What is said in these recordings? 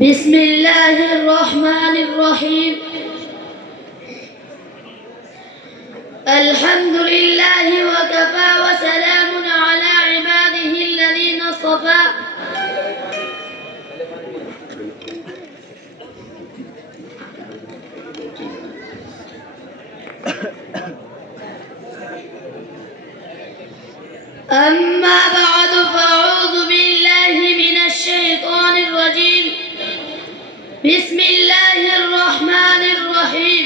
بسم اللہ الرحمن الرحیم الحمد للہ وکفى وسلام علی عباده الذین اصطفى اما بعد فاعوذ باللہ من الشیطان الرجیم بسم اللہ الرحمن الرحیم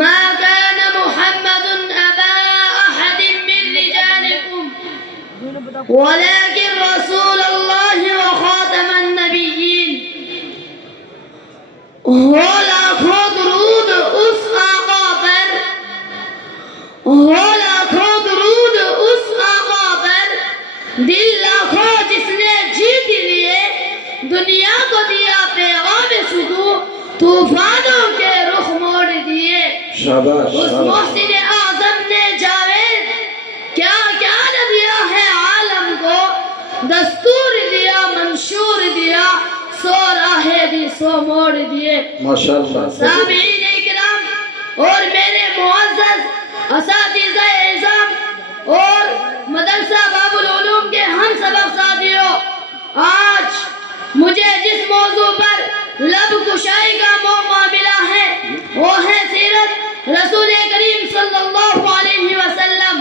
ما كان محمد أبا أحد من رجالكم ولكن رسول الله وخاتم النبيين ہو لاکھوں درود اس آقا پر ہو لاکھوں درود اس آقا پر دل لاکھوں جس نے جیت لیے دنیا کو دیا پیغام سکو طوفانوں کے رخ موڑ دیے اس محسن اعظم نے جاوید کیا کیا نہ دیا ہے عالم کو دستور دیا منشور دیا سو راہیں دی سو موڑ دیے سامعین اکرام اور میرے معزز اساتذہ اعظام اور مدرسہ باب العلوم کے ہم سبق ساتھیوں، آج مجھے جس موضوع پر لب کشائی کا موقع ملا ہے وہ ہے سیرت رسول کریم صلی اللہ علیہ وسلم۔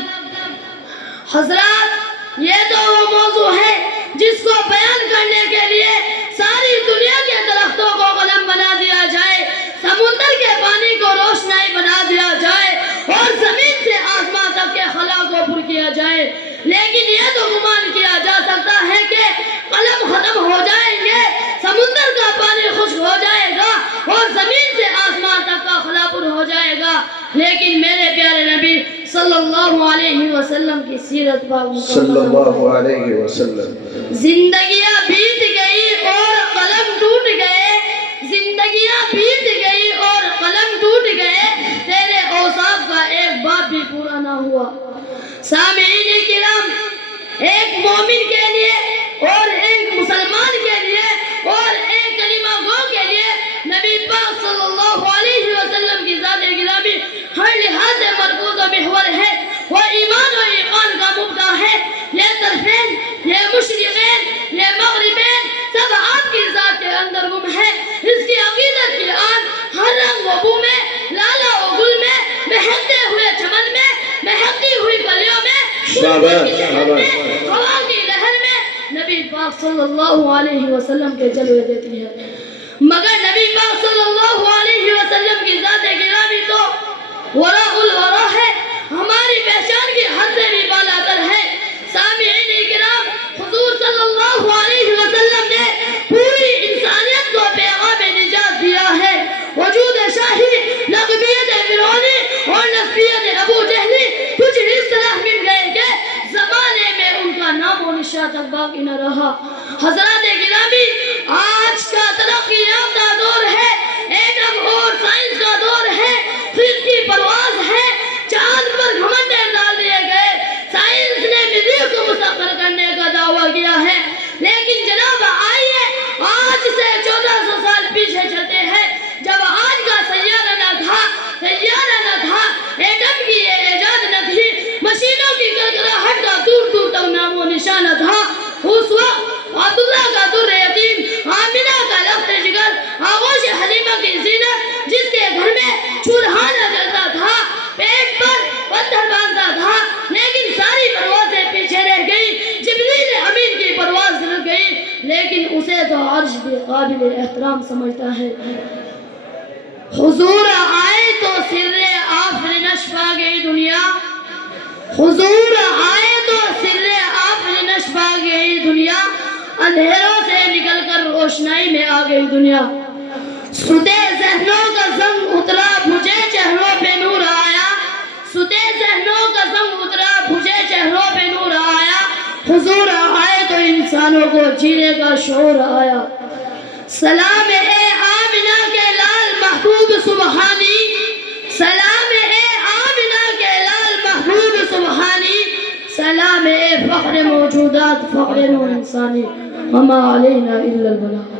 حضرات، یہ تو وہ موضوع ہے جس کو بیان کرنے کے لیے ساری دنیا کے درختوں کو قلم بنا دیا جائے، سمندر کے پانی کو روشنائی بنا دیا جائے اور زمین سے آسمان تک کے خلا کو پر کیا جائے، لیکن یہ تو گمان کیا جا سکتا ہے کہ قلم ختم ہو جائیں گے، سمندر کا پانی خشک ہو جائے گا اور زمین سے آسمان تک کا خلا پر ہو جائے گا، لیکن میرے پیارے نبی صلی اللہ علیہ وسلم کی سیرت پاک صلی اللہ علیہ وسلم۔ زندگیاں بیت گئی اور قلم ٹوٹ گئے، زندگیاں بیت گئی اور قلم ٹوٹ گئے، تیرے اوصاف کا ایک باب بھی پورا نہ ہوا۔ سامعین کرام، ایک مومن کے لیے اور ایک مسلمان کے لیے اور ایک کلمہ گو کے لیے نبی پاک صلی اللہ علیہ وسلم کی ذات گرامی ہر لحاظ سے مرکوز و محور ہے، وہ ایمان و ایقان کا مبدع ہے۔ یہ طرفین، یہ مشرقین، یہ مغربین سب آپ کی ذات کے اندر گم ہے۔ اس کی عقیدت کی آن ہر رنگ و بو میں، لالا و گل میں، مہکتے ہوئے چمن میں، مہکتی ہوئی گلیوں میں، ہوا کی لہر میں نبی پاک صلی اللہ علیہ وسلم کے جلوے دیتی ہے، مگر نبی پاک صلی اللہ علیہ وسلم کی ذات گرامی تو وراء الورا ہے، ہماری پہچان کی حد سے بھی بالا تر ہے۔ سامعین کرام، حضور صلی اللہ علیہ وسلم نے پوری انسانیت کو پیغام نجات دیا ہے۔ وجود شاہی، لقبیت فرعونی اور نسبیت ابو جہلی کچھ اس طرح مل گئے کہ زمانے میں ان کا نام و نشان تک باقی نہ رہا۔ حضرات گرامی، آج کا ترقی یافتہ دور ہے، ایٹم اور سائنس کا دور ہے، فضا پرواز ہے، چاند پر گھمنڈے ڈال دیے گئے، سائنس نے مریخ کو مسخر کرنے کا دعویٰ کیا ہے، لیکن جناب آئیے آج سے 1400 سال پیچھے چلتے ہیں، جب آج کا سیارہ نہ تھا، ایٹم کی یہ ایجاد نہ تھی، مشینوں کی گڑگڑاہٹ کا دور دور تک نام و نشان نہ تھا، اس وقت عبداللہ کا در یتیم، آمنہ کا لخت جگر، آغوش حلیمہ کی زینت، جس کے گھر میں چولہا نہ جلتا تھا، پیٹ پر پتھر باندھتا تھا، لیکن ساری پروازیں پیچھے رہ گئی، جبریل امین کی پرواز رک گئی، لیکن اسے تو عرش بھی قابل احترام سمجھتا ہے۔ حضور آئے تو سر آفرینش پا گئی دنیا، حضور آئے تو سر آفرینش پا گئی دنیا، اندھیروں سے نکل کر روشنائی میں آ گئی دنیا، سدے ذہنوں کا زنگ اترا بجھے چہروں پہ نور آیا، سدے ذہنوں کا زنگ اترا بجھے چہروں پہ نور آیا، حضور آئے تو انسانوں کو جینے کا شعور آیا۔ سلام اے آمنہ کے لال محبوب سبحانی، سلام اے آمنہ کے لال محبوب سبحانی، سلام اے فخر موجودات فخر نو انسانی، وما علینا الا البلاغ۔